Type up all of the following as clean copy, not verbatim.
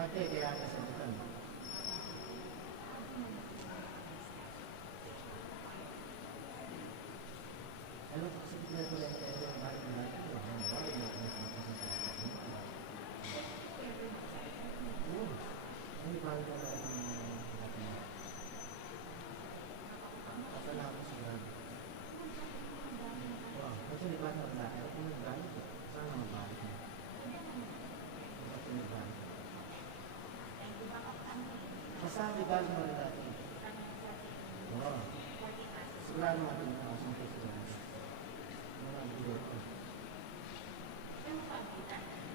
Hati kaya kesebutan. Ano kung sila ko lang kaya yung balik na natin, yung balik na natin yung konsentrasyon. Hindi balik na natin yung natin. Asa na ako sigurado. Wow, kasi hindi balik na natin. Kung nagbalik, sana magbalik na. Kasi nagbalik. Masabi balik na rin natin. Oo. Sigurado natin yung konsentrasyon.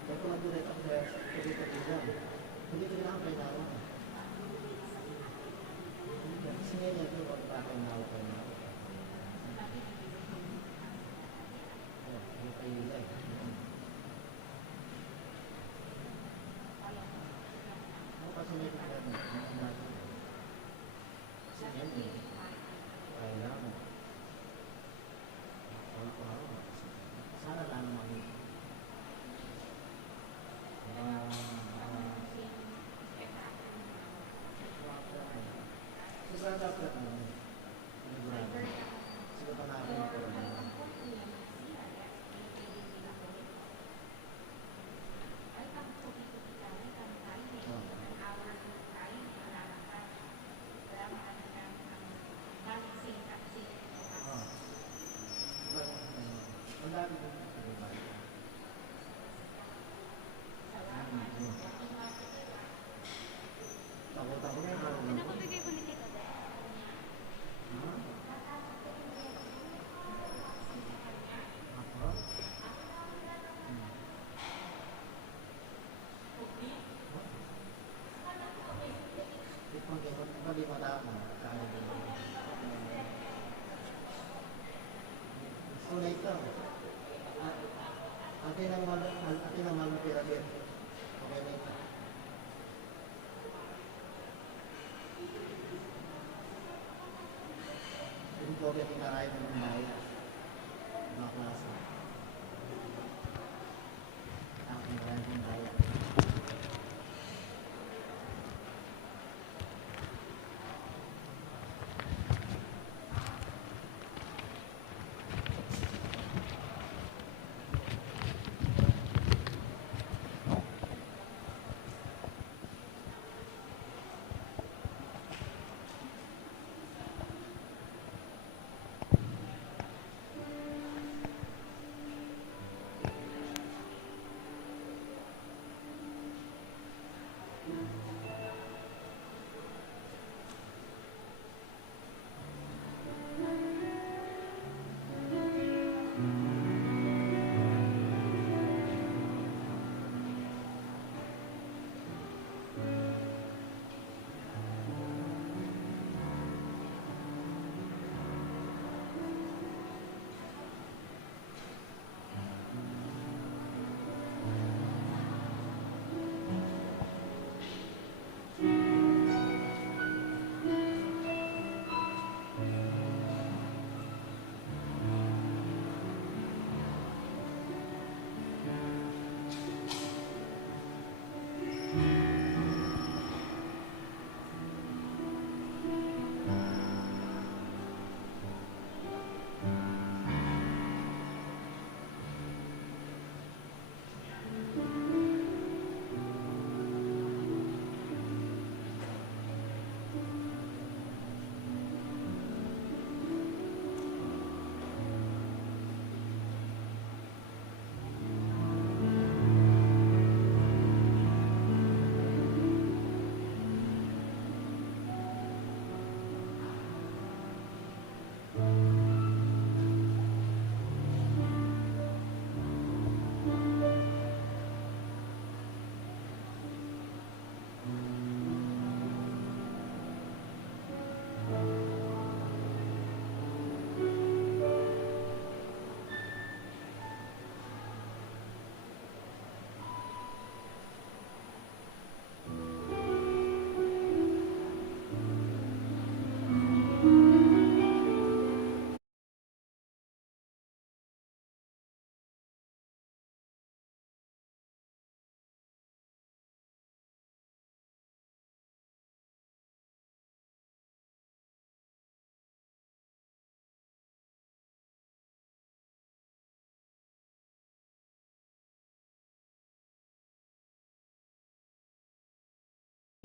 Kaya kung nag-direct ako sa pagkakatilang, hindi ko lang kayo nawa. Kasi ngayon ito, pagkakataon nawa kayo nawa. Hindi kayo nilay. Ako kasi may kailangan. Kasi ngayon, kailangan. Sana lang naman ito. Sigurado ako naman. atin ang malupirabit. Okay na ito. Yung po yung karahin ng kumaya. Mga klase. Ang karahin ng kumaya.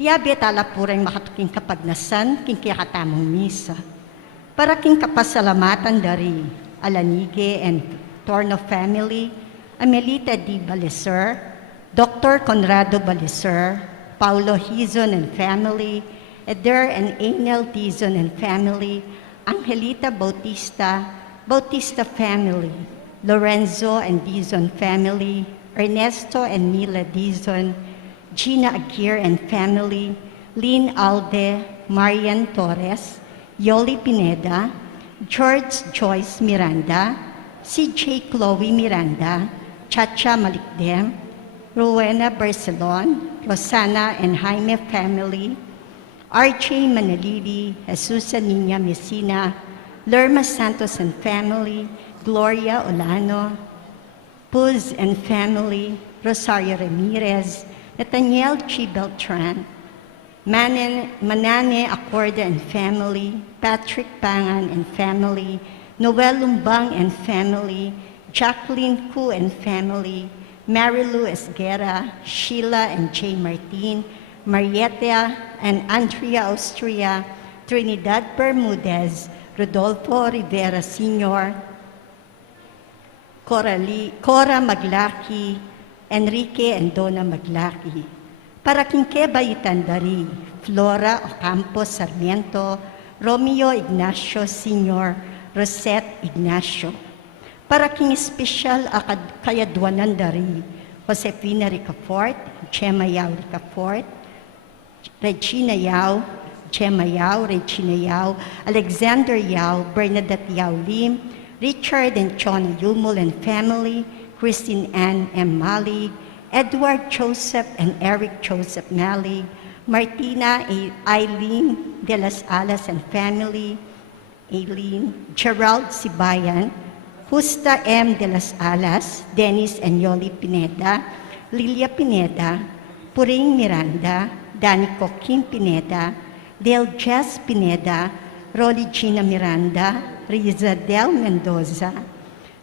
Ia betala purang makatuking kapagnasan, king kiyakatamong misa. Para king kapasalamatan dari Alanige and Torno family, Amelita D. Baliser, Dr. Conrado Baliser, Paulo Hizon and family, Eder and Enel Dizon and family, Angelita Bautista, Bautista family, Lorenzo and Dizon family, Ernesto and Mila Dizon, Gina Aguirre and family, Lynn Alde, Marian Torres, Yoli Pineda, George Joyce Miranda, CJ Chloe Miranda, Chacha Malikdem, Rowena Barcelon, Rosana and Jaime family, RJ Manalili, Jesus Nina Messina, Lerma Santos and family, Gloria Olano, Puz and family, Rosario Ramirez, Nathaniel G. Beltran, Manane Acorda and family, Patrick Pangan and family, Noel Lumbang and family, Jacqueline Ku and family, Marilu Esguerra, Sheila and Jay Martin, Marietta and Andrea Austria, Trinidad Bermudez, Rodolfo Rivera Sr., Cora Maglaki, Enrique and Donna Maglaki. Para kinke bayitan dari Flora Ocampo Sarmiento, Romeo Ignacio Sr., Rosette Ignacio. Para king special kayadwanan dari Josefina Ricafort, Gemma Yao Ricafort, Regina Yao, Gemma Yao, Regina Yao, Alexander Yao, Bernadette Yao Lim, Richard and Chona Yumul and family, Christine Ann M. Malig, Edward Joseph and Eric Joseph Malig, Martina Eileen de las Alas and family, Aileen, Gerald Sibayan, Justa M. de las Alas, Dennis and Yoli Pineda, Lilia Pineda, Puring Miranda, Danico Kim Pineda, Del Jess Pineda, Rolly Gina Miranda, Riza Del Mendoza,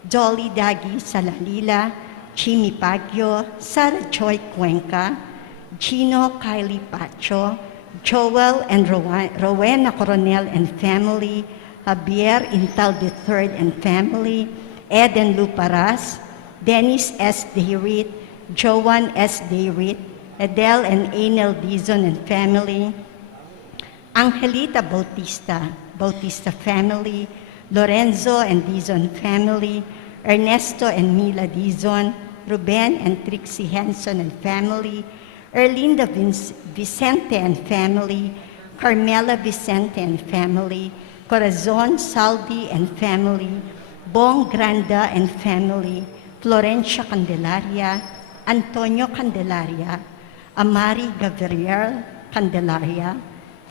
Dolly Dagi Salalila, Jimmy Baguio, Sarah Joy Cuenca, Gino Kylie Pacho, Joel and Rowena Coronel and family, Javier Intal III and family, Eden Luparas, Dennis S. Dayrit, Joan S. Dayrit, Adele and Anel Dizon and family, Angelita Bautista family, Lorenzo and Dizon family, Ernesto and Mila Dizon, Ruben and Trixie Henson and family, Erlinda Vicente and family, Carmela Vicente and family, Corazon Saldi and family, Bong Granda and family, Florencia Candelaria, Antonio Candelaria, Amari Gabriel Candelaria,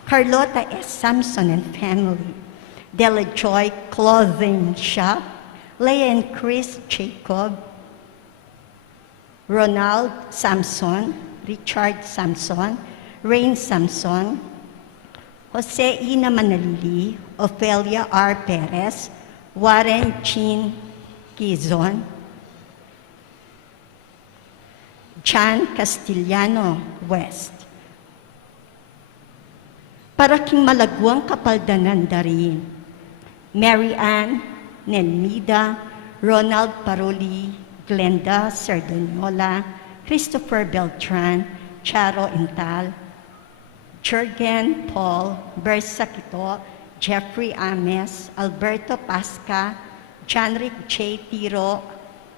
Carlota S. Samson and family, Della Joy Clothing Shop, Leah and Chris Jacob, Ronald Samson, Richard Samson, Rain Samson, Jose Ina Manalili, Ofelia R. Perez, Warren Chin Quizon, John Castellano West. Para king malagwang kapaldanan darin, Mary Ann Nelmida, Ronald Paroli, Glenda Sardaniola, Christopher Beltran, Charo Intal, Jurgen Paul, Bersa Quito, Jeffrey Ames, Alberto Pasca, Janric J. Tiro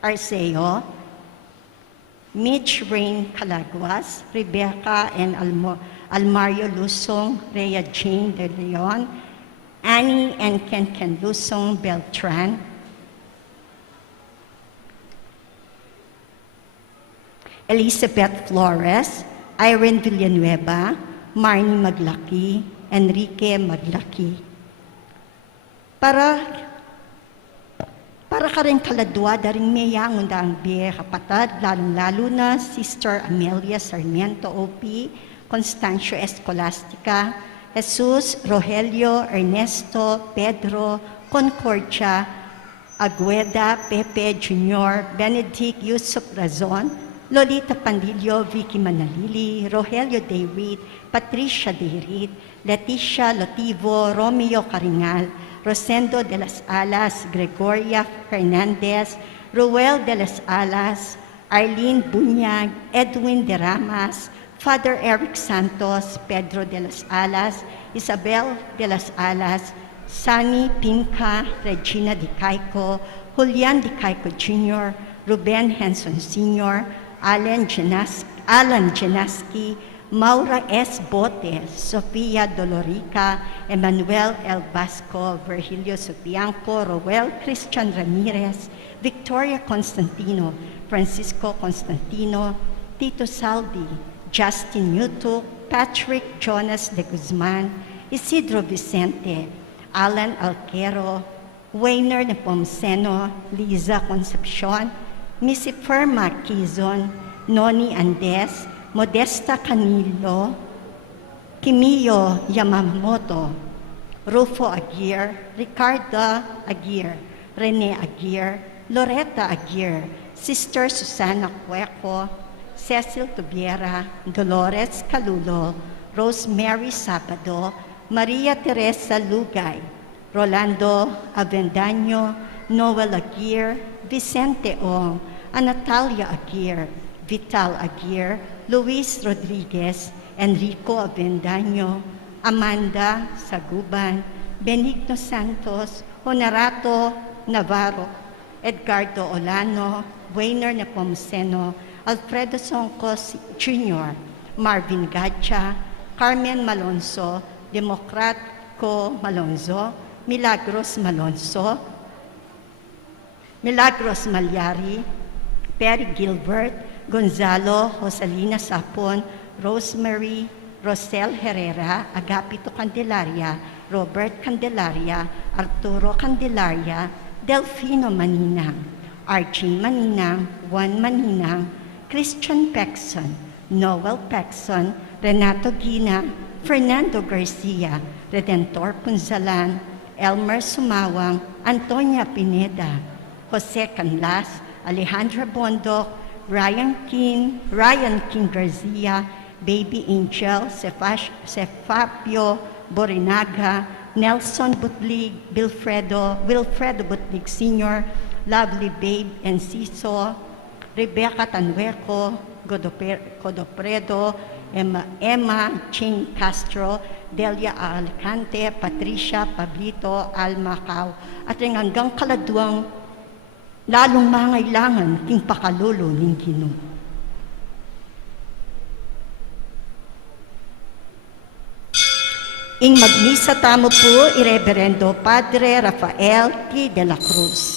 Arceo, Mitch Rain Calaguas, Rebecca and Almario Lusong, Rhea Jane De Leon, Annie and Ken Lusong Beltran, Elizabeth Flores, Irene Villanueva, Marnie Maglaki, Enrique Maglaki. Para ka rin kaladwa daring mayang undang biye kapatad, lalong-lalo na Sister Amelia Sarmiento O.P., Constancio Escolastica, Jesus, Rogelio, Ernesto, Pedro, Concordia, Agueda, Pepe Jr., Benedict Yusuf Razon, Lolita Pandillo, Vicky Manalili, Rogelio Dayrit, Patricia Dayrit, Leticia Lotivo, Romeo Caringal, Rosendo de las Alas, Gregoria Fernandez, Ruel de las Alas, Arlene Bunyag, Edwin de Ramas, Father Eric Santos, Pedro de las Alas, Isabel de las Alas, Sunny Pinca, Regina Di Caico, Julian Di Caico Jr., Ruben Henson Sr., Alan Janaski, Maura S. Bote, Sofia Dolorica, Emmanuel L. Vasco, Virgilio Sotianco, Roel Christian Ramirez, Victoria Constantino, Francisco Constantino, Tito Saldi, Justin Yuto, Patrick Jonas de Guzman, Isidro Vicente, Alan Alquero, Wayner Nepomuceno, Liza Concepcion, Missy Ferma Quizon, Noni Andes, Modesta Canilo, Kimio Yamamoto, Rufo Aguirre, Ricardo Aguirre, Rene Aguirre, Loretta Aguirre, Sister Susana Cueco, Cecil Tubiera, Dolores Calulo, Rosemary Sabado, Maria Teresa Lugay, Rolando Avendaño, Noel Aguirre, Vicente Ong, Anatalia Aguirre, Vital Aguirre, Luis Rodriguez, Enrico Avendaño, Amanda Saguban, Benigno Santos, Honorato Navarro, Edgardo Olano, Wayner Nepomuceno, Alfredo Soncos Jr., Marvin Gacha, Carmen Malonzo, Democratco Malonzo, Milagros Malonzo, Milagros Malyari, Perry Gilbert, Gonzalo Josalina Sapon, Rosemary Rosel Herrera, Agapito Candelaria, Robert Candelaria, Arturo Candelaria, Delfino Maninang, Archie Maninang, Juan Maninang, Christian Pexon, Noel Pexon, Renato Gina, Fernando Garcia, Redentor Punzalan, Elmer Sumawang, Antonia Pineda, Jose Canlas, Alejandra Bondok, Ryan King Garcia, Baby Angel, Cefapio Borinaga, Nelson Butlig, Wilfredo Butlig Sr., Lovely Babe Enciso, Rebecca Tanueco, Godopredo, Emma Ching Castro, Delia Alicante, Patricia Pablito, Alma Cao, at hanggang kaladuang lalong mangailangan king pakalulo ning Ginoo. Ing magmisa tamo po, Ireverendo Padre Rafael T. de la Cruz.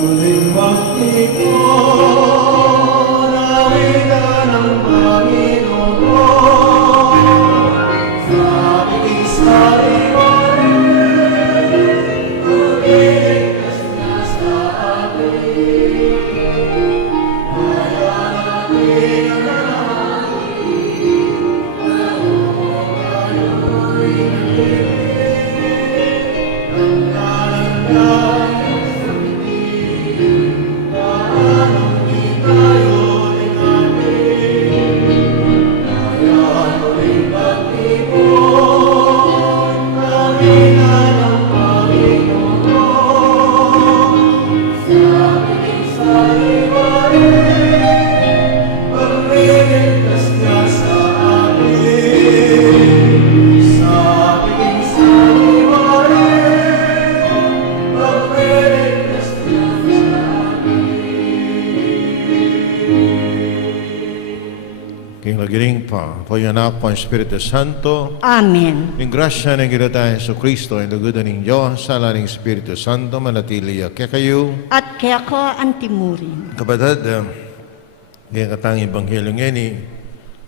Muling bakti ko, nawigan ng Panginoon, sa aking sariwan, tumiligtas niya sa akin. Kaya natin ang ako'y nalibig, ang kalanggan. Nagiling pa, po yung anak po ang Espiritu Santo. Amen. Yung grasya ng Ginoo Jesu Kristo, ang lugudan ng Diyos, sa laling Espiritu Santo, manatili kaya kayo. At kaya ko antimurin. Kapatid, kaya katang Ebanghelyo ngeni,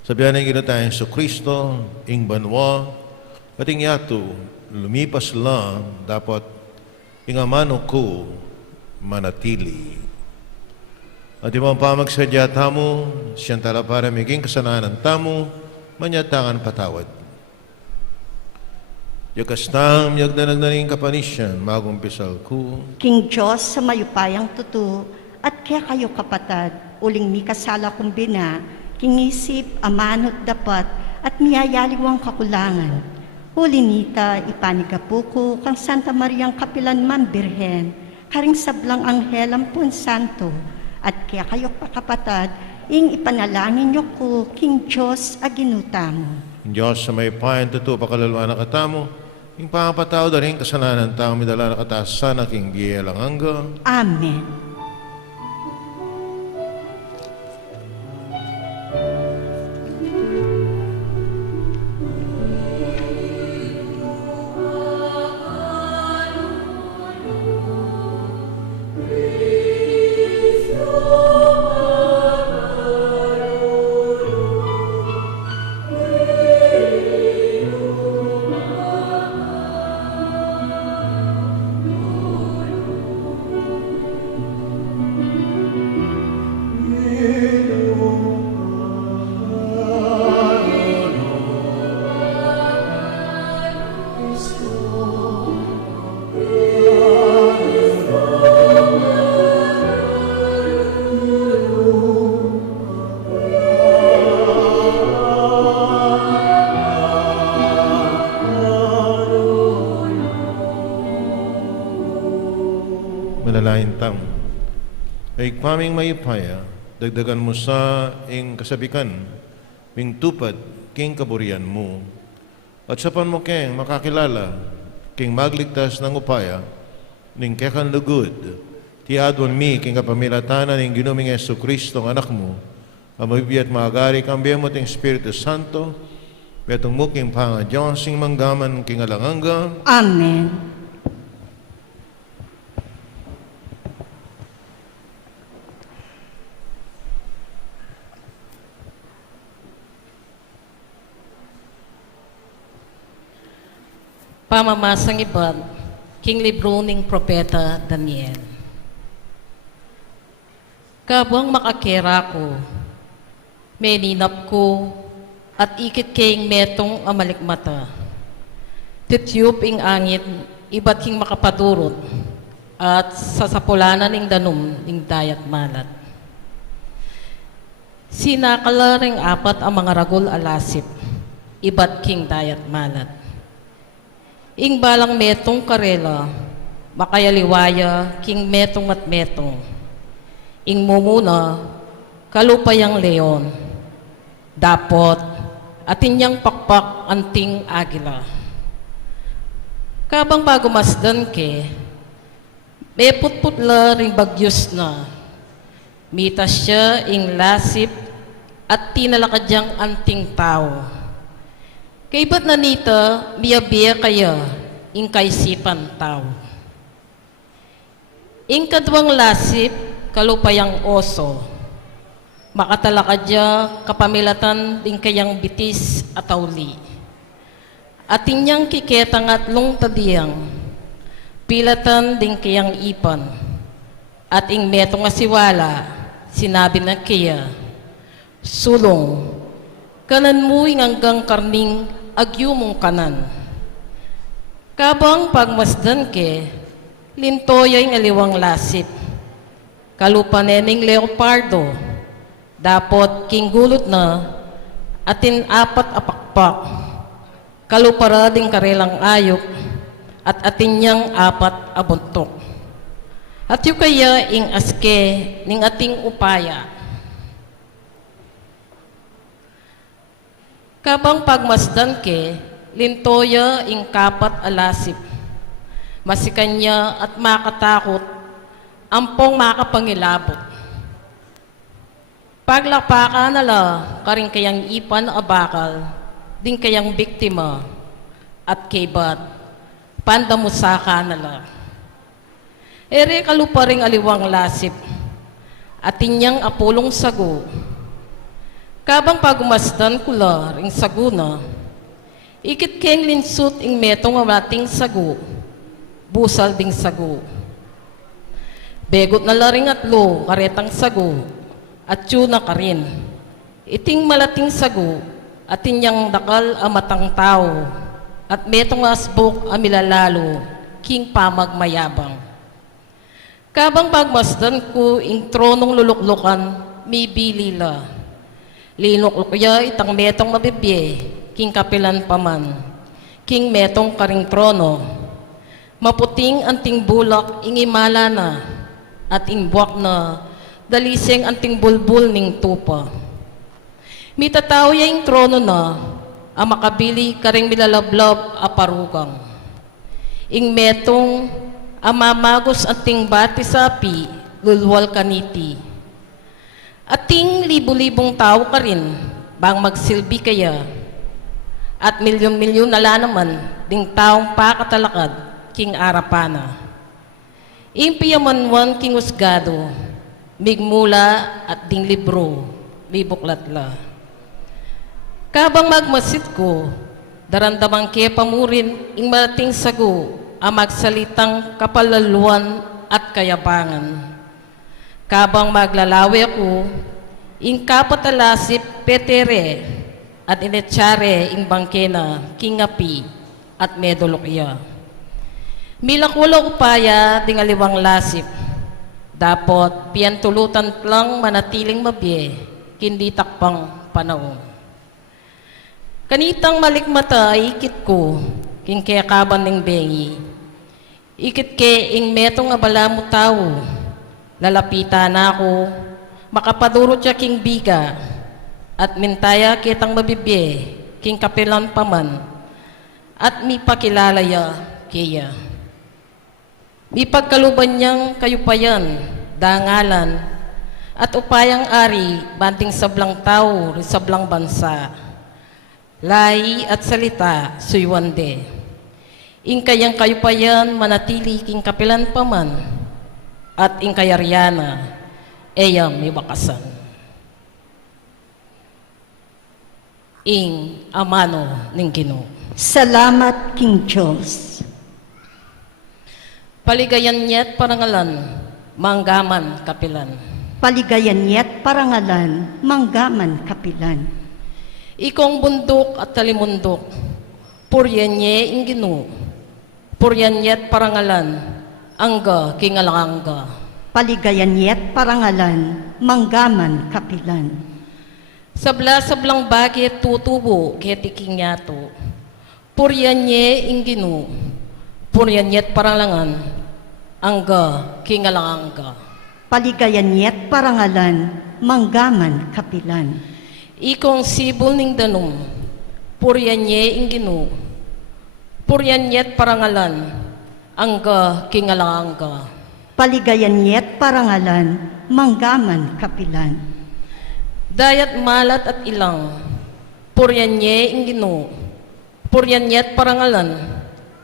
sabihan ng Ginoo Jesu Kristo, ing banwa, kating yato, lumipas lang, dapat ing amano ko manatili. At imong pamagsadya tamo, siyang tala para maging kasalanan tamo, manyatangan patawad. Yakastam, yagdanagdaning kapanisyan, magumpisal ko. King Diyos sa mayupayang tutu, at kaya kayo kapatad, uling mi kasala kumbina, kingisip, amanot dapat, at miyayaliwang kakulangan. Huli nita, ipanigapuko, kang Santa Mariang Kapilan Man Birhen, karing sablang anghel ampun santo, at kaya kayo kapatad, ing ipanalangin niyo ko, King Diyos, aginutamo. Diyos sa may payan, tuto, pakalalwa na katamo, ing pangapataw daring kasalanan tao, midala na kataasan, aking giyelang hangga. Amen. Manalain tam. Kay paming mayupaya, dagdagan mo sa ing kasabikan, ming tupad, king kaburian mo. At sapan mo keng makakilala, king magligtas ng upaya, ning kekan lugod, ti adwan mi, king kapamilatanan, ning ginuming Yesu Kristo, ang anak mo, amabiyat maagari kambiyan mo ting Espiritu Santo, betong mo king panga Diyos, sing manggaman, king alanganga. Amen. Pamamasang iban, king libro ning propeta Daniel. Kabang makakera ko, meninap ko, at ikit kayong metong amalikmata. Tityup ing angit, iba't king makapadurot, at sasapulanan ing danum ing dayat malat. Sinakala ring apat ang mga ragul alasip, iba't king dayat malat. Ing balang metong karela, makayaliwaya king metong at metong. Ing mumuna, kalupayang leon, dapot, atin niyang pakpak anting agila. Kabang bago masdan ke, may putputla ring bagyos na, mitas siya ing lasip at tinalakadyang anting tao. Kay ba't nanita, biya-biya kaya, ing kaisipan tao. Ing kadwang lasip, kalupayang oso, makatalakadya kapamilatan din kayang bitis at auli. At inyang kiketang at lung tadiyang, pilatan din kayang ipan, at ing metong asiwala, sinabi na kaya, sulong, kanan mo ing hanggang karning agyo mong kanan. Kabang pagmasdan ke, lintoya ing aliwang lasip, kalupaneneng leopardo, dapot king gulot na, atin apat apakpak, kaluparading karelang ayok, at atin niyang apat abuntok. At yu kaya ing aske ning ating upaya. Kabang pagmasdan ke, lintoya ing kapat alasip, masikanya at makatakot, ampong makapangilabot. Paglapaka nala, karing kayang ipan abakal, din kayang biktima, at kebat, pandamusaka nala. Ere kalupa ring aliwang lasip, at inyang apulong sago. Kabang pagumasdan kula ring saguna, ikit keng linsut ing metong amating sago, busal ding sago. Begot na laring atlo, karetang sago, at tuna ka rin. Iting malating sago, at inyang dakal amatang tao, at metong asbok amilalalo, king pamagmayabang. Kabang pagmasdan ko, ing tronong luluklukan, may bilila. Linuklukya itang metong mabibye, king kapilan paman, king metong karing trono. Maputing anting bulak, ing imala na, at ingbuak na, daliseng anting bulbul ning tupa. Mitataw ya ing trono na, ang makabili karing milalablab aparugang. Ing metong, amamagos anting bati sapi, lulwal kaniti. Ating libu-libong tao ka rin, bang magsilbi kaya, at milyon-milyon nala naman, ding taong pakatalakad, king arapana. Impiyamanwan king usgado, migmula at ding libro, may buklatla. Kabang magmasit ko, darandamang kaya pamurin, ing malating sago, ang magsalitang kapalaluan at kayabangan. Kabang maglalawi ako, ing kapatalasip petere, at inetsare ing bangkena, kingapi, at medolokya. Milakula upaya ding aliwang lasip, dapot piyantulutan lang manatiling mabye, kindi takpang panahon. Kanitang malikmata ikit ko, king kaya kaban ning bengi, ikit ke ing metong abala mo tao, lalapitan ako, makapadurot siya king biga, at mintaya kitang mabibye, king kapilan paman, at mi pakilalaya kaya. Mi pagkaluban niyang kayupayan, dangalan, at upayang ari, banting sablang tao, sablang bansa. Lai at salita, suywande. Ing kayang kayupayan, manatili king kapilan paman, at ing kayaryana, eyang may bakasan. Ing amano ning Ginoo. Salamat, King Diyos. Paligayan niya't parangalan, manggaman kapilan. Paligayan niya't parangalan, manggaman kapilan. Ikong bundok at talimundok, puryan niya inginu, puryan niya't parangalan, angga kingalangga. Paligayan niya't parangalan, manggaman kapilan. Sabla-sablang bagay tutubo ketiking yato, puryan niya inginu, puryan niya't parangalan, angga kingalangga. Paligayan niya't parangalan, manggaman kapilan. Ikong sibol ning danum, puryan niya inginu, puryan niya't parangalan, angga kingalangga. Paligayan niya't parangalan, manggaman kapilan. Dayat malat at ilang, puryan niya inginu, puryan niya't parangalan,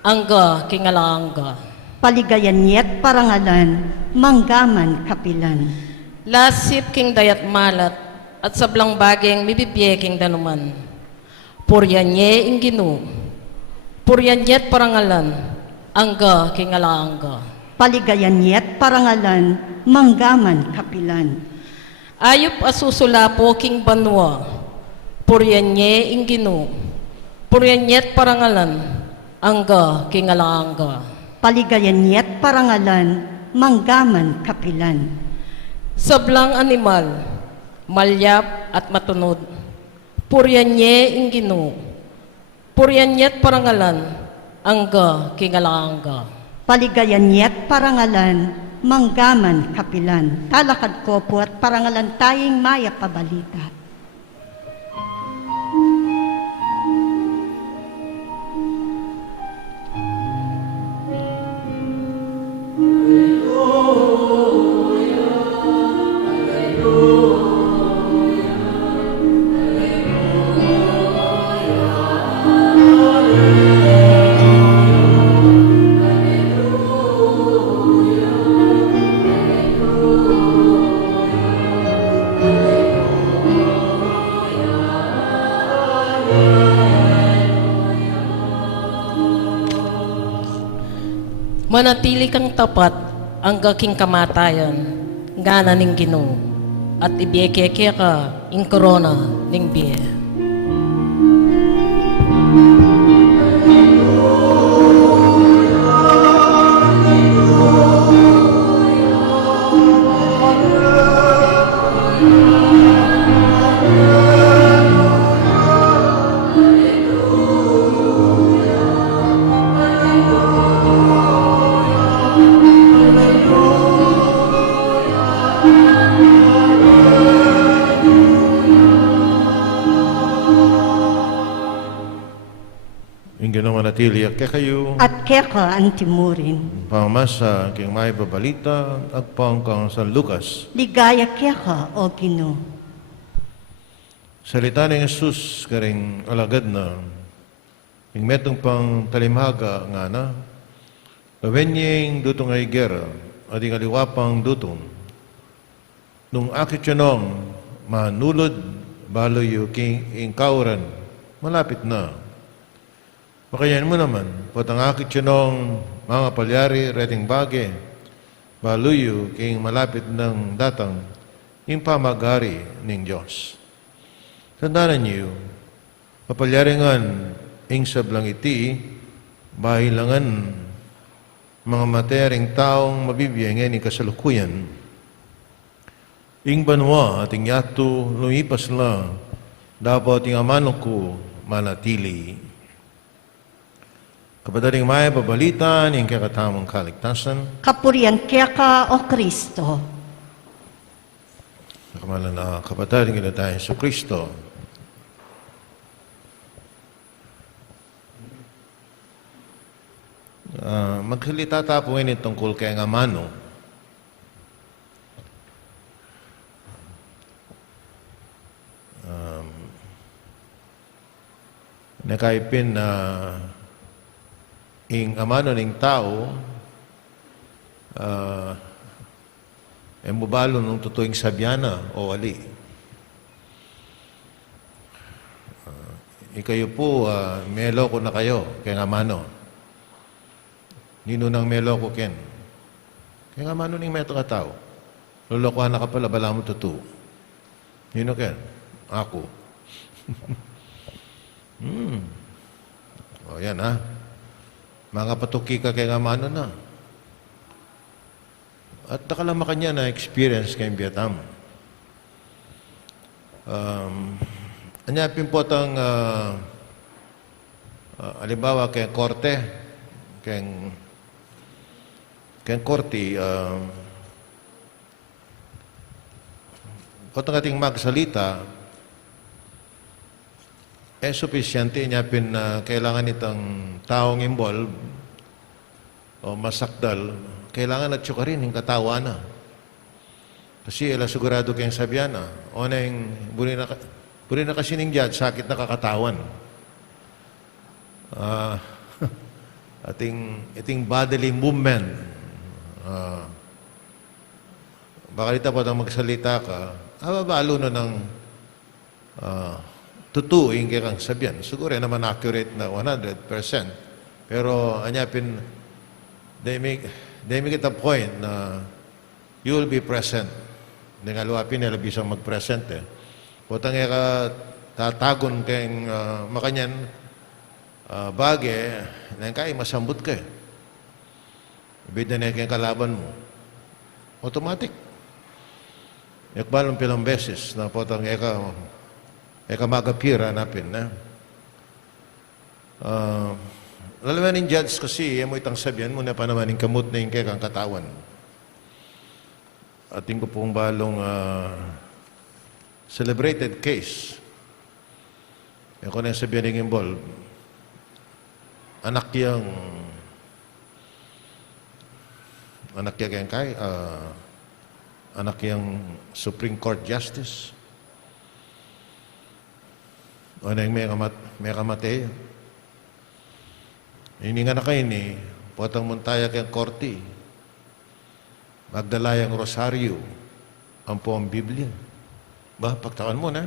angga kingalangga. Paligayan niya't parangalan, manggaman kapilan. Lasip king dayat malat, at sablang bageng mibibye king danuman. Puryan niya inginu, puryan niya't parangalan, angga kingalangga. Paligayan niya't parangalan, manggaman kapilan. Ayop asusulapo king banwa, puryan niya inginu, puryan niya't parangalan, angga kingalangga. Paligayan niya't parangalan, manggaman kapilan. Sablang animal, malyap at matunod, puryan niya inginu, puryan niya't parangalan, angga kingalangga. Paligayan niya't parangalan, manggaman kapilan. Talakad ko po at parangalan tayong maya pabalita. Manatili kang tapat ang gaking kamatayan, ngana ning Ginoo, at ibiyekeke ka ing korona ning biye. Manatili at kayo At keka ang timurin. pamasa king may babalita at pangkang San Lucas. Ligaya keka, O Ginoo. Salita ni Jesus karing alagad na ing metong pang talimhaga nga na pawenyeng dutong ay gera at ing aliwapang dutong nung akit yanong manulod baloy king ing kauran malapit na. Pakayan mo naman, pot ang akit yanong mga palyari reting bage, baluyo king malapit ng datang, yung pamagari ng Diyos. Tandaan niyo, papalyaringan ing sablang iti, bahilangan mga matering taong mabibiyang ni kasalukuyan. Ing banwa ating yato lumipas la, dapat ing amano ko manatili. Kapadaring may babalitan, yung kakatamang kaligtasan. Kapurian keka, O Kristo. Nakamalan na kapadaring ila tayo sa Kristo. Magsalita tapo ngayon tungkol kay ang amano. Nakaipin na ing amano ning tao mubalo nung tutuing sabyana o ali. ikayo po, melo ko na kayo, kaya nga mano. Nino nang melo ko ken. Kaya nga mano ning meto ka tao. Lolokohan na ka pala, bala mo totoo. Nino ken? Ako. O yan ha. Mga patuki ka kaya nga mano na. At nakalama kanya na experience kayong Vietnam. Anyapin po itong halimbawa kayong korte, kayong korte, kung ating magsalita, sufisyente anyapin na kailangan itong taong involved o masakdal, kailangan at rin yung katawa na. Kasi sigurado kayong sabihan na, o na yung buli na kasi ng judge, sakit na kakatawan. Ating bodily movement, baka dito po nang magsalita ka, balo na ng tutuin kaya kang sabihan. Siguro naman accurate na 100%. Pero anyapin, they make it a point na you will be present. Hindi nga luwapin nila bisang mag-present eh. Putang ka tatagon kayong makanyan bagay, na kaya masambot ka eh. Ibig na kayong kalaban mo. Automatic. Yakbalong pilang beses na putang ka mag-appear, hanapin na. Lalaman ng judge kasi, mo itang sabihan mo na pa naman yung kamot na yung kayang katawan. Ating ko pong balong celebrated case. Yung ko na yung sabihan ng involved, anak yung Supreme Court Justice. O na yung may kamatay. Hindi nga na kayo ni, potang muntaya kayang korte. Magdalayang rosaryo, ang po ang Biblia. Pagtakan mo na.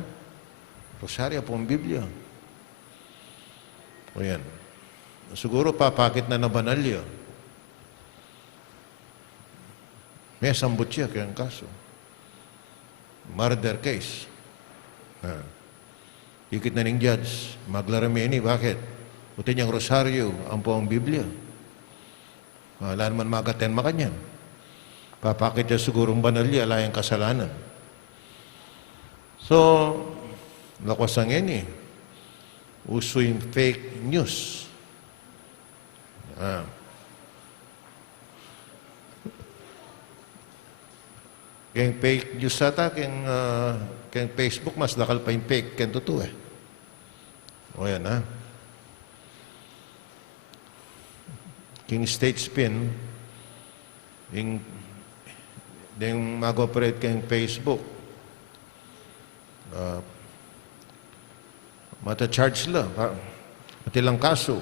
Rosaryo po ang Biblia. O yan. Siguro papakit na banalyo. May sambut siya kaya ang kaso. Murder case. Ikit na ng judge. Maglaramini, bakit? Puti niyang rosaryo, ang po ang Biblia. Wala naman magaten makanyan. Papakit niya sigurong banalya, alayang kasalanan. So, lakas ang yan eh. Uso yung fake news. Kaya fake news ata, kaya Facebook, mas lakal pa yung fake, kaya totoo eh. O yan ha. King state spin, yung mag-operate kayong Facebook, mata-charge sila. Pati lang kaso.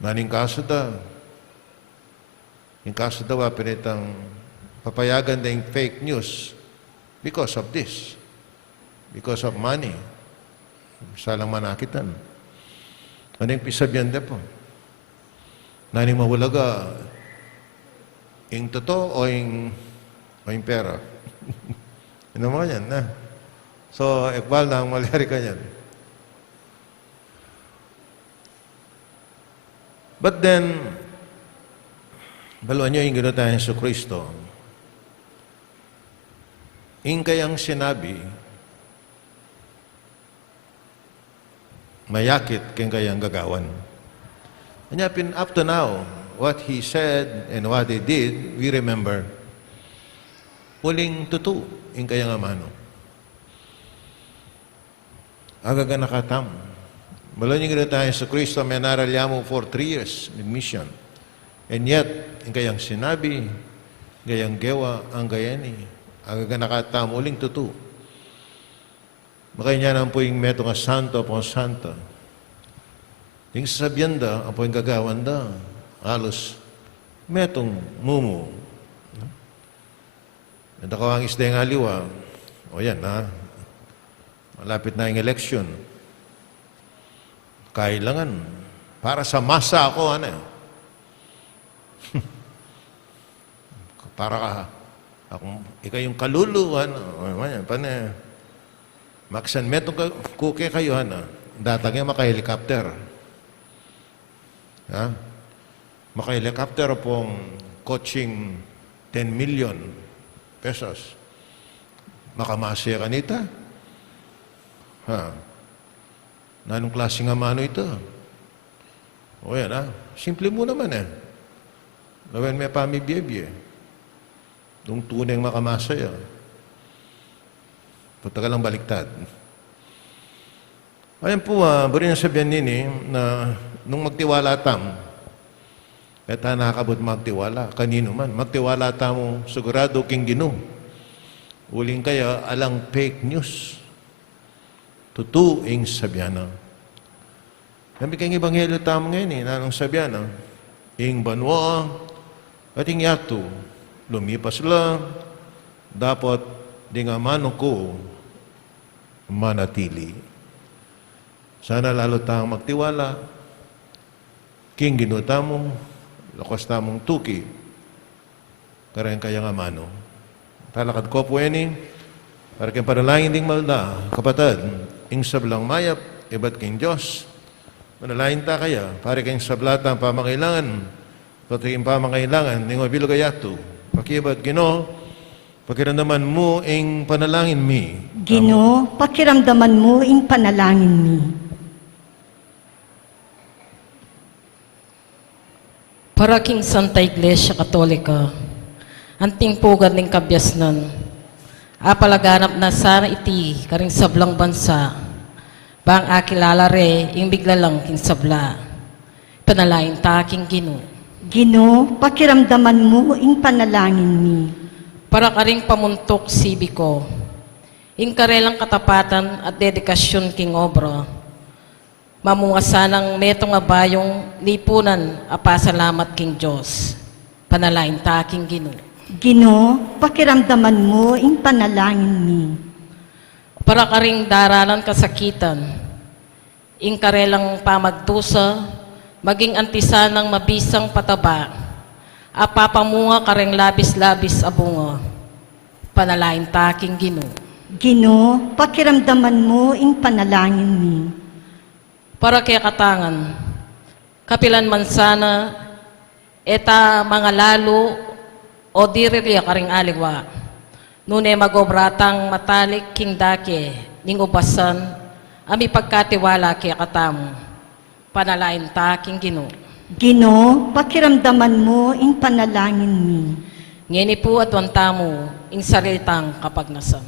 Maning kaso daw. Yung kaso daw, pinitang papayagan na yung fake news because of this. Because of money. Salang manakitan. Ano yung pisabyan na po? Naning mawalaga, yung totoo o yung pera. Ano mo yan, na? So, ekbal na ang malyari ka yan. But then, baluan nyo yung gano'n tayo sa Kristo. Yung kayang sinabi, mayakit kayang kayang gagawan. Anyapin, up to now, what he said and what he did, we remember. Uling tutu, yung kayang amano. Agaga nakatam. Baluan yung gano'n tayo sa Kristo, may naralyamo for 3 years in mission. And yet, yung kayang sinabi, gayang gewa, ang gayani, agaga nakatam, uling tutu. Makanya naman po yung meto nga santo po santo. Yung sasabihan da, ang po yung gagawan da, halos metong mumu. At ako ang isda yung aliwa, o yan ha, malapit na yung election. kailangan. Para sa masa ako, ano eh. Para ka, ikaw yung kaluluwan, maksan metong kuke kayo, datangnya maka-helicopter. Ha? Maka-helicopter pong coaching 10 million pesos. Makamasya kanita. Ha? Nanong klase nga mano ito? O yan, ha? Simple mo naman, eh. Lawan may pamibiyebye. Nung tunay makamasaya. Punta ka lang baliktad. Ayan po, bari na sabihan nini na nung magtiwala tam, kahit nakakabot magtiwala, kanino man, magtiwala tamo sigurado king Gino. Uling kaya alang fake news. Tutuing sabihan na. Kami kayong ebanghelyo tamo ngayon, nanong sabihan na, ing banwa, at ing yato, lumipas lang, dapat di nga mano ko manatili. Sana lalo tayong magtiwala, king ginuta mo, lakas tamong tuki, karen kaya nga mano. Talakad ko po ini, para kayong panalangin ding malda, kapatid, ing sablang mayap, iba't king Diyos, manalain ta kaya, para kayong sablata ang pamakailangan, pati yung pamakailangan, ning mabilo kayato, pakibat Ginoo, pakiramdaman mo ing panalangin mi. Ginoo, pakiramdaman mo ing panalangin mi. Para king Santa Iglesia Katolika, anting pugad ning kabyasnan, apalaganap na sana iti karing sablang bansa, bang akilala re ing bigla lang king sabla, panalain ta king Ginoo. Ginoo, pakiramdaman mo ing panalangin mi. Para karing pamuntok sibi ko, ing karelang katapatan at dedikasyon king obra, mamunga sanang metong abayong lipunan apasalamat king Diyos. Panalain ta king Ginoo. Ginoo, pakiramdaman mo ing panalangin mi. Para karing daralan kasakitan, ing karelang pamagdusa, maging antisanang mabisang pataba, apapamunga kareng labis-labis abunga. Panalain ta king Ginoo. Ginoo, pakiramdaman mo ing panalangin mi. Para kaya katangan, kapilan man sana, eta mga lalo o diririya karing aliwa, nune magobratang matalik king dake, ning ubasan, ami pagkatiwala kaya katamo, panalain ta king Ginoo. Ginoo, pakiramdaman mo ing panalangin mi. Ngeni po at wantamo, ing salitang kapagnasan.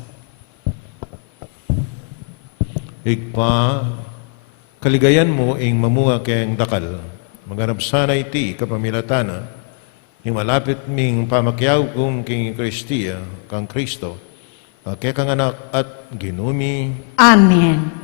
Ikpa, kaligayan mo ing mamunga kayang dakal, maganap sana iti kapamilatana, yung malapit ming pamakyaw kong king Kristiya, kang Kristo, kaya kang anak at ginumi. Amen.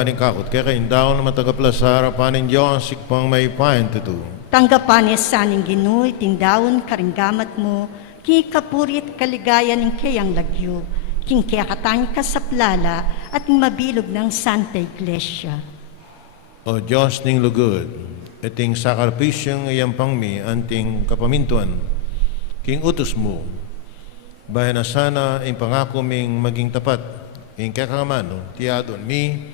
maningkakot, kaya kaindaw na matagapla sa harapan ng Diyos, sikpang may pahin tutu. Tanggapan saning Ginoy, tindawon karinggamat mo, king kapurit kaligaya ng kayang lagyo, king kaya katang kasaplala at mabilog ng Santa Iglesia. O Diyos ning lugod, iting sakripisyong iyang pangmi, anting kapamintuan, king utos mo, bahay na sana ang pangako ming maging tapat, ing kakamano, tiyadon mi,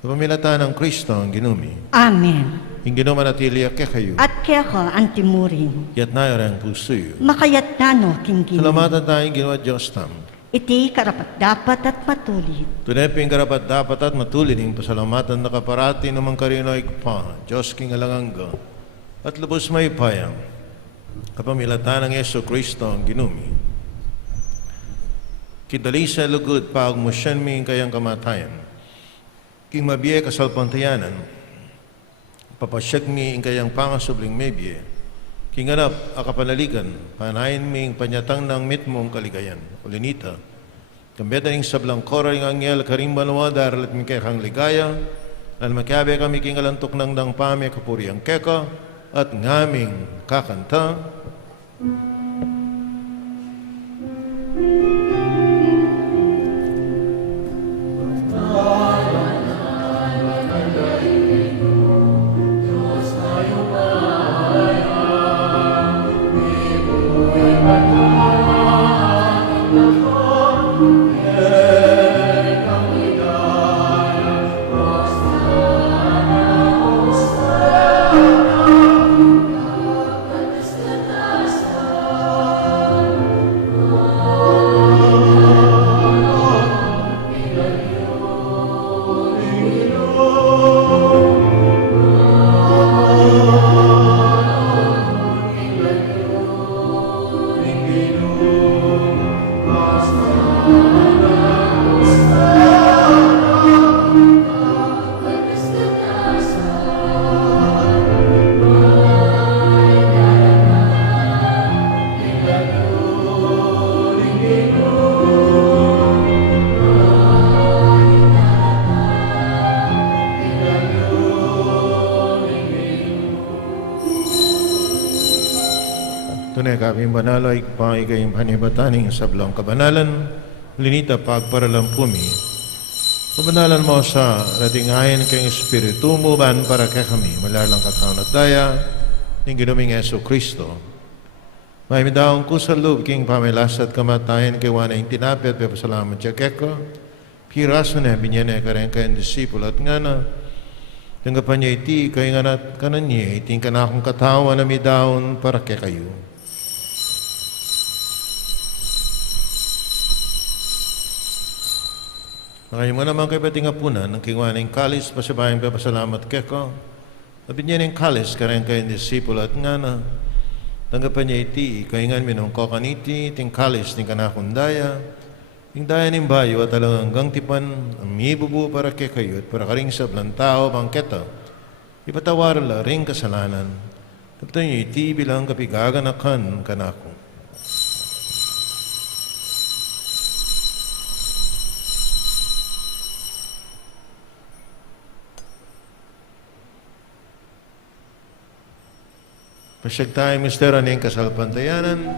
kapamilatan ng Kristo ang ginumi. Amen. Ing ginumanatili kaya kayo, At kaya ko antimuring, yat na yung pusoyo. makayat nano king Ginoy. Salamatan tayong ginawa Diyos tam. Iti karapat dapat at matulit. Tunay karapat dapat at matulid ng pasalamatan na kaparati namang karino ay pa, Diyos king alanganga, at lubos may payang, kapamilatan ng Yeso Kristo ang ginumi. Kidali sa lugod pag mo siyan ming kayang kamatayan, king mabiye kasalpantayanan, papasyag mi ing kayang pangasubling mebiye, king anap akapanaligan, panayin ming panyatang ng mitmong kaligayan, ulinita, kambetan ing sablang kora ing angyel karimbanwa daralat mi kayang ligaya, at makiabe kami king alantok ng dangpame kapuriang keka, at ngaming kakanta, tunay kaming banalo ay pangikayong panibataning sablong kabanalan, linita pagparalampumi. Kabanalan mo sa ratingayan kayong Espiritu mo ban para kay kami, malalang katawan at daya, ng ginuming Yeso Kristo. May midaong ko sa loob king pamilas at kamatayan kay wana yung tinapit, pero pasalamat siya keko, piraso na binyan na karen kayong disipul at nga na, tanggapan niya iti, kaya nga nat kanan niya, iting kanakong katawan na midaon para kay kayo. Ngayon mo naman kayo pati nga punan ng kingwaning kalis, pasabayang pasalamat keko. Sabi niya ng kalis, karen kayong disipul at nga na, tanggapan niya iti, kaingan minong kokaniti, ting kalis, ting kanakundaya, ting daya ng bayo at alang hanggang tipan, ang mibubu para kay kayo at para karing sablang tao, bangketa, ipatawaran la ring kasalanan. Tapos niya iti bilang kapigaganakan kanako. Pasyag tayo, Mr. Aning kasalpantayanan.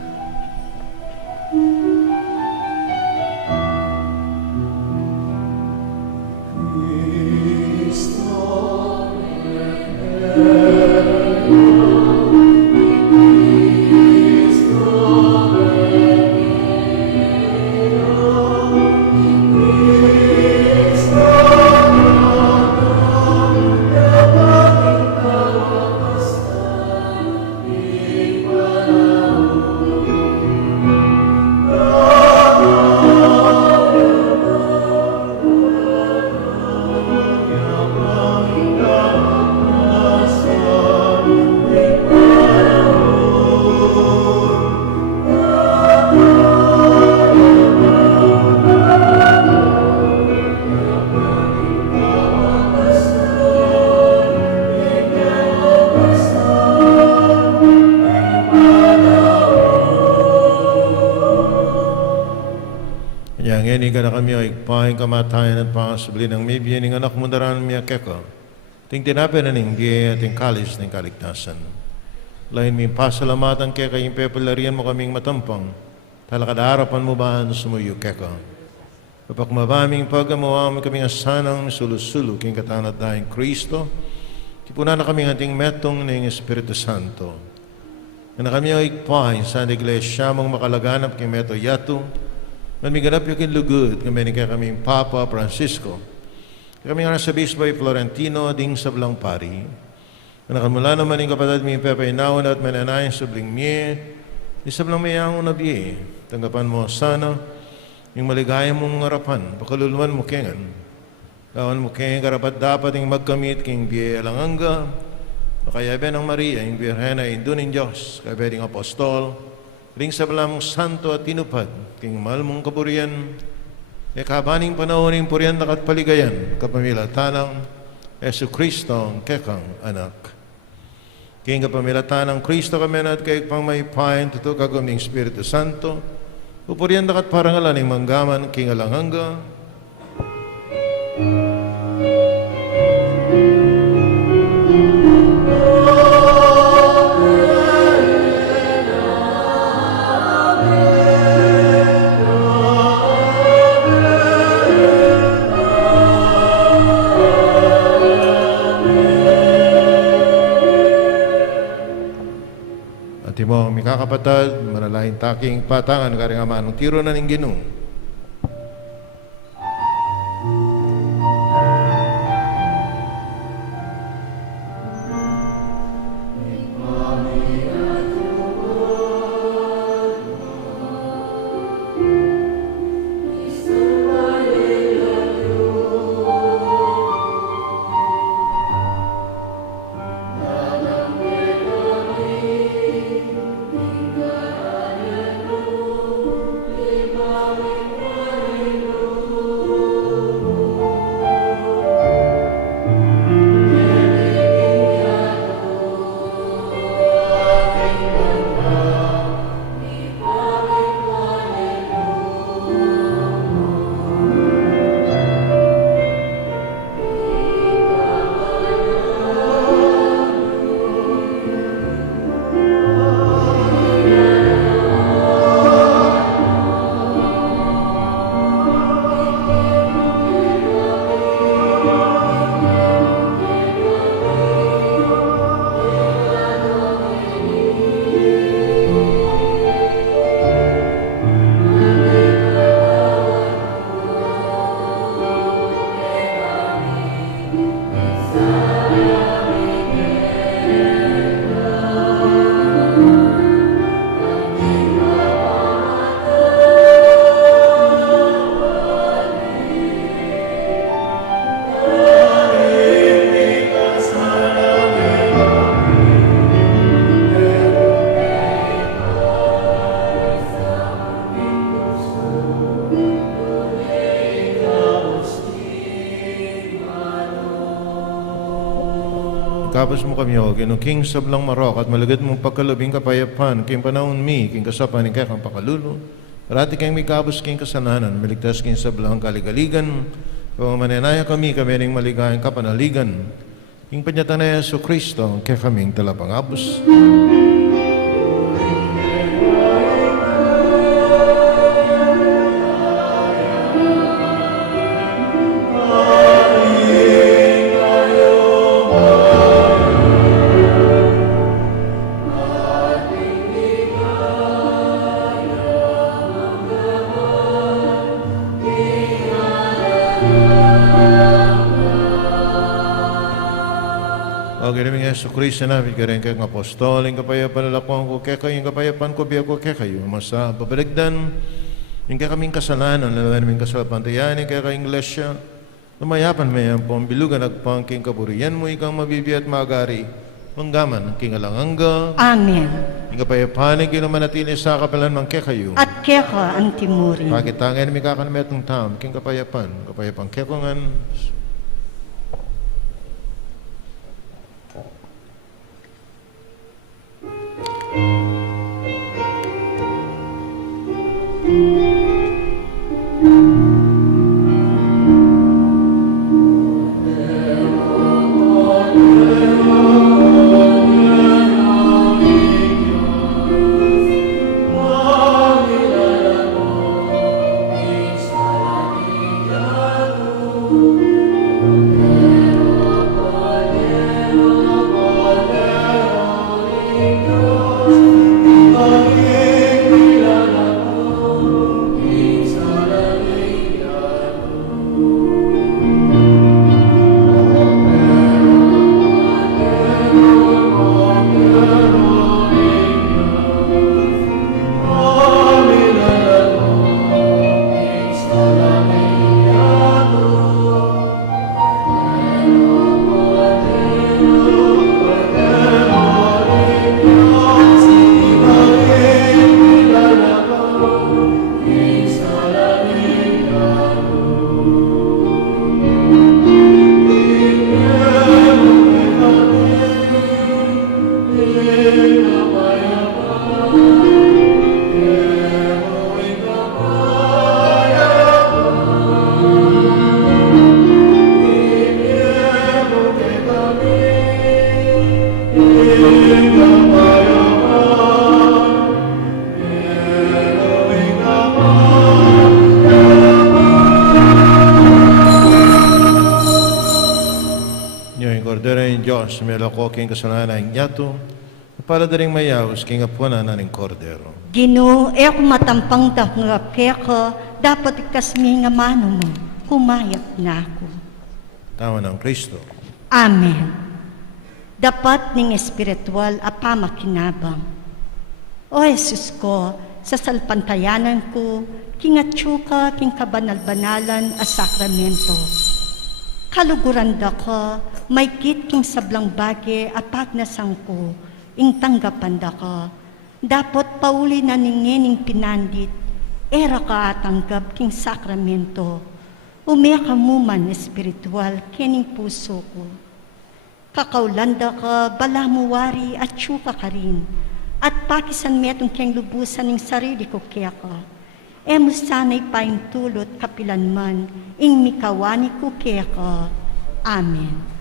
Ngeni ka na kami ay pahin kamatayan at pangasubli ng may biyaning anak mo daran miya keko. Ting tinapin na ning biya at ting kalis ng kaligtasan. Lain mi pasalamatan kaya kayong pepalarian mo kaming matampang. Talakadarapan mo ba ang sumuyo keko. Kapak mabaming paggamuha mo kaming asanang sulu-sulu king katanat dahil Kristo. Tipuna na kaming ating metong ng Espiritu Santo. Na kami ay pahin sa iglesia mong makalaganap kay Meto Yato. Kami ganap yung lugod kami ni kaming Papa Francisco. Kami nga sa Bisbay Florentino ding sa Blang Pari. Nakamula naman yung kapatid mi Pepe Inaon at mananayin sa Bling Mie. Isa blang mayang unabi. Tanggapan mo sana yung maligaya mong ngarapan. Pakaluluan mo kengan. Kawan mo kengan karapat dapat yung magkamit king Bie Alanganga. Kaya ben ang Maria, yung Birhena, yung Dunin Diyos. Kaya ben yung Apostol. Ring sa Blamong Santo at tinupad. King mahal mong kaburian. Kaya kabaning panahon yung purian nakat paligayan. Kapamilatanang Yesu Kristo ang kekang anak. King kapamilatan ng Kristo kami na at kay pang may pahin tuto kaguming Espiritu Santo. Upurian nakat parangalan ng manggaman king alanganga. Mo, mi kakapatad, manalahin taking patangan, karing aman, ng tiro na ning Ginoo. Kapos mo kami o, ginong king sablang marok at malagad mong pagkalubing kapayapan, king panahon mi, king kasapan ni kakang pakalulo, rati kang may kapos king kasananan, maligtas king sablang kaligaligan, kung mananaya kami ring maligayang kapanaligan, king panyatan na Yesu Kristo, kaya kaming talapangapos. O ginaming Yesu Kristo namin, kaya kayong apostol, yung kapayapan lalakwang ko kaya kayo, yung kapayapan ko biya ko kaya kayo, masa babaligdan, yung kaya kaming kasalanan, lalawan naming kasalapantayan, yung kaya kayong iglesia, lumayapan may ang pambilugan, nagpangking kaburian mo, ikang mabibi at magari, manggaman, king alanganga. Amen. Yung kapayapan, yung kinumanatili sa kapalan mang kaya kayo. At keko ang timurin. Pakitangin, may kakanametong taon, king kapayapan kaya kongan, sumela ko king kasalanan nyato, para daring mayaws king apuana naning kordero. Ginoo, ako matampang nga keko, dapat ikasmi nga mano mo, humayap na ako. Tama ng Kristo. Amen. Dapat ning espiritual apamakinabang. O Jesus ko, sa salpantayanan ko, kingatsuka, king kabanal-banalan a sakramento. Kaluguran da ko, may kit king sablang bagi at nasang ko, ing tanggapan da ko. Dapat pauli na ningening pinandit, era ka atanggap king sakramento. Umeka mo man espiritual kening puso ko. Kakaulanda ka, bala mo wari at tsuka ka rin. At pakisan metong keng lubusan ng sarili ko kaya ka. Emo sana'y paintulot kapilanman, ing mikawani ko kaya ka. Amen.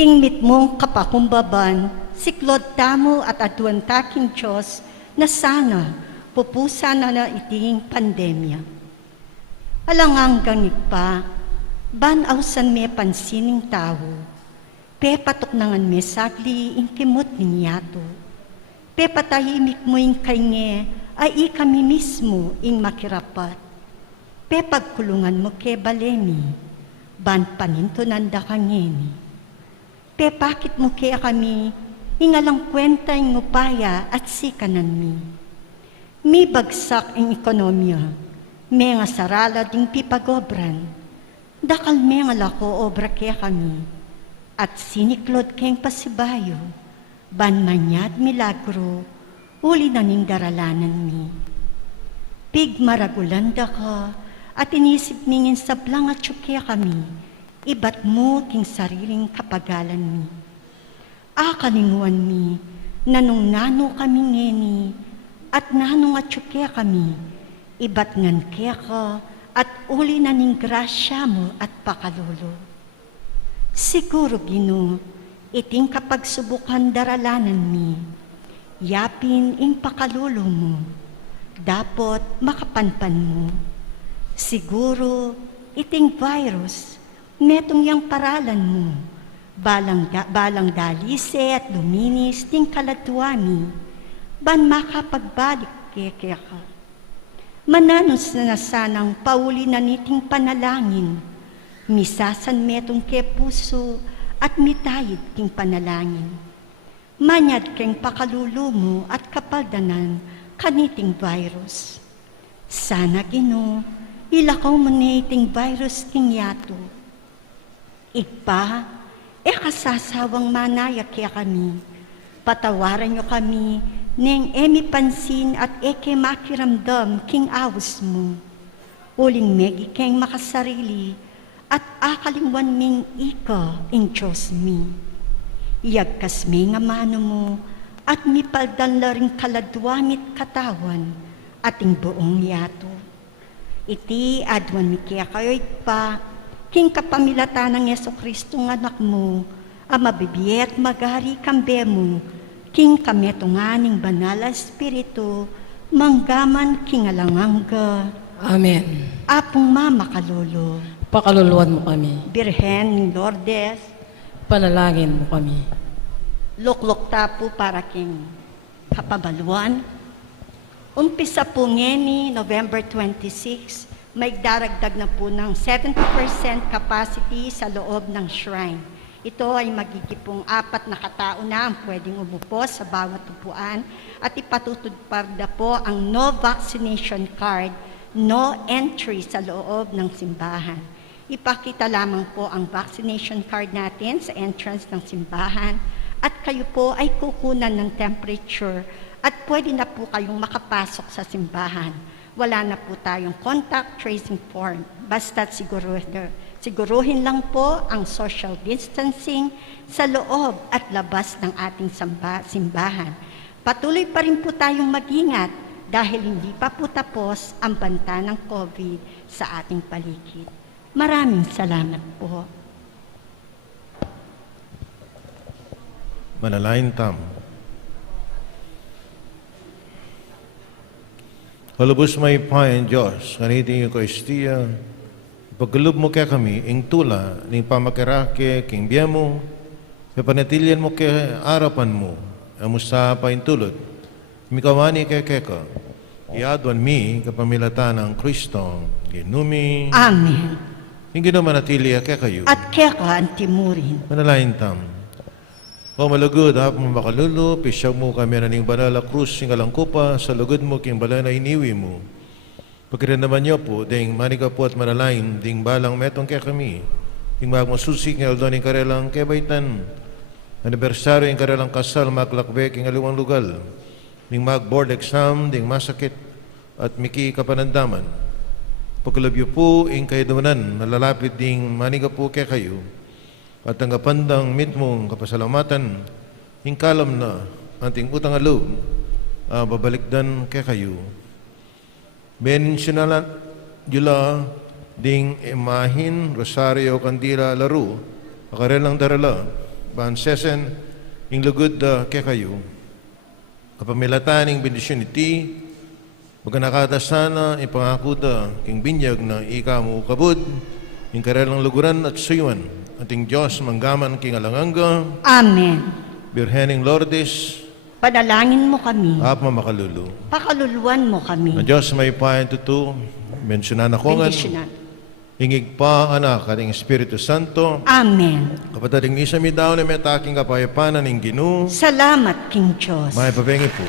King mitmong kapakumbaban, siklod tamo at aduan taking Diyos na sana pupusa na na iting pandemya. Alangang gangig pa, banawsan me pansining tao, pe patok nangan me sagli ing kimot ninyato, pe patahimik mo ing kainge ay kami mismo ing makirapat, pe pagkulungan mo ke balemi, ban paninto nanda kangeni, pe bakit mo ke kami ingalang kwenta ing upaya at sikanan mi. Mi bagsak ing ekonomiya, may nga sarala ding pipagobran, dakal may nga lako obra kaya kami, at siniklod keng pasibayo, ban manyad milagro, uli na ning daralanan mi. Pig maragulanda ka, at inisip mingin sablang at kaya kami, ibat mo king sariling kapagalan mi. Akalinguan mi, nanong nano kami ngeni, at nanong at kaya kami, ibat ngan kaya ka, at uli na ning grasya mo at pakalolo. Siguro Ginoo, iting kapagsubukan daralanan mi, yapin ing pakalolo mo, dapot makapanpan mo. Siguro iting virus, metong yang paralan mo, balang dalise at luminis ting kalatuami, ban makapagbalik kaya ka. Mananos na sanang pauli na niting panalangin, misasan metong ke puso at mitayid king panalangin. Manyad keng pakalulu mo at kapaldanan kaniting virus. Sana Ginoo, ilakaw mo niting virus king yato. Igpa, kasasawang manaya kaya kami, patawaran nyo kami, neng emi pansin at eke makiramdam king awos mo. Uling megi keng makasarili at akalingwan ming ika ing Diyos mi. Iyagkas mi nga mano mo at mipaldan la ring kaladwamit katawan ating buong yato. Iti adwan mi kaya kayo'y pa king kapamilata ng Yeso Kristo ng anak mo a mabibiyet magari kambe mo king kametunganing banal a Espiritu, manggaman king alangangga. Amen. Apong Mama Kalolo, Pakaluluan mo kami. Birhen ng Lourdes, Panalangin mo kami. luklok tapo para king kapabaluan. Umpisa po ngeni, November 26, may daragdag na po ng 70% capacity sa loob ng shrine. Ito ay magigipong 4 na katao na ang pwedeng umupo sa bawat upuan at ipatutupad na po ang no vaccination card, no entry sa loob ng simbahan. Ipakita lamang po ang vaccination card natin sa entrance ng simbahan at kayo po ay kukunan ng temperature at pwede na po kayong makapasok sa simbahan. Wala na po tayong contact tracing form, basta't siguruhin lang po ang social distancing sa loob at labas ng ating simbahan. Patuloy pa rin po tayong mag-ingat dahil hindi pa po tapos ang banta ng COVID sa ating paligid. Maraming salamat po. Manalangin tam. Halubos may payan Diyos, nganiting yung Eucharistia, pagkalub mo kaya kami, ing tula, ning pamakirake, king biya mo, panatilian mo kaya arapan mo, amusta pa intulot, mikawani kaya keka, iadwan mi, kapamilata ng Kristo, ginumi, Amen. hindi naman natili kaya kayo. At kaya ka ang timurin. Manalangin tam. O malugod, hapong makalulu, pisyaw mo kami na ning banala krus, singalang kupa, sa lugod mo, king bala na iniwi mo. Pagkirin naman niyo po, ding manika po at manalain, ding balang metong kaya kami, ding magmasusik ng aldo ning karelang kebaitan, anibersaryo ing karelang kasal, maklakbek ing aluwang lugal, ding mag-board exam, ding masakit, at miki kapanandaman. Pagkalabyo po, ing kaidumanan, nalalapit ding manika po kaya kayo, at ang kapandang mitmong kapasalamatan, ingkalam na ating utang aloob, babalikdan kay kayo. Beninsyonala jula ding imahin, rosaryo, kandila, laro, akarelang darala, bansesen, ing lugod kay kayo, kapamilatan ing bendisyon iti, magkanakatasana ipangako da king binyag na ikamu kabud, ing karelang luguran at suyuan, ating Diyos manggaman king alanganga, Amen. Birhening Lourdes, Panalangin mo kami. Apa makalulu. Pakaluluan mo kami. Ang Diyos may payan tutu, mensyonan ako nga, Bendisyonan. hingig pa anak kating Espiritu Santo, Amen. kapatading isa mi daw na may taking kapayapanan ng Ginoo, Salamat, King Diyos. may papengi po.